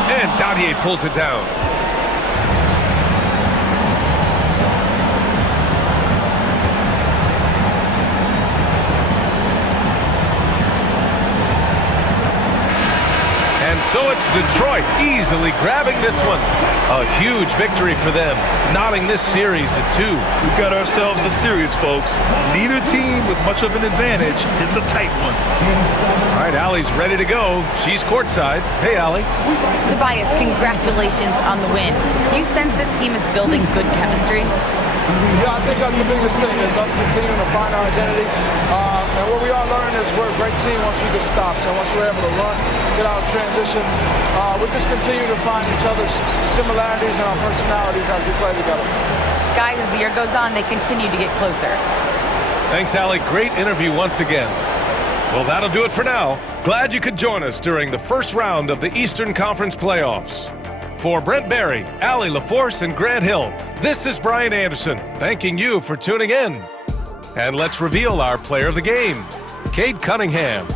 And Dadier pulls it down. And so it's Detroit easy easily grabbing this one. A huge victory for them, knotting this series at 2. We've got ourselves a series, folks. Neither team with much of an advantage. It's a tight one. All right, Allie's ready to go. She's courtside. Hey, Allie. Tobias, congratulations on the win. Do you sense this team is building good chemistry? Yeah, I think that's the biggest thing is us continuing to find our identity. And what we are learning is we're a great team once we get stops. And once we're able to run, get out of transition, we just continue to find each other's similarities and our personalities as we play together. Guys, as the year goes on, they continue to get closer. Thanks, Allie. Great interview once again. Well, that'll do it for now. Glad you could join us during the first round of the Eastern Conference playoffs. For Brent Barry, Allie LaForce, and Grant Hill, this is Brian Anderson, thanking you for tuning in. And let's reveal our player of the game. Cade Cunningham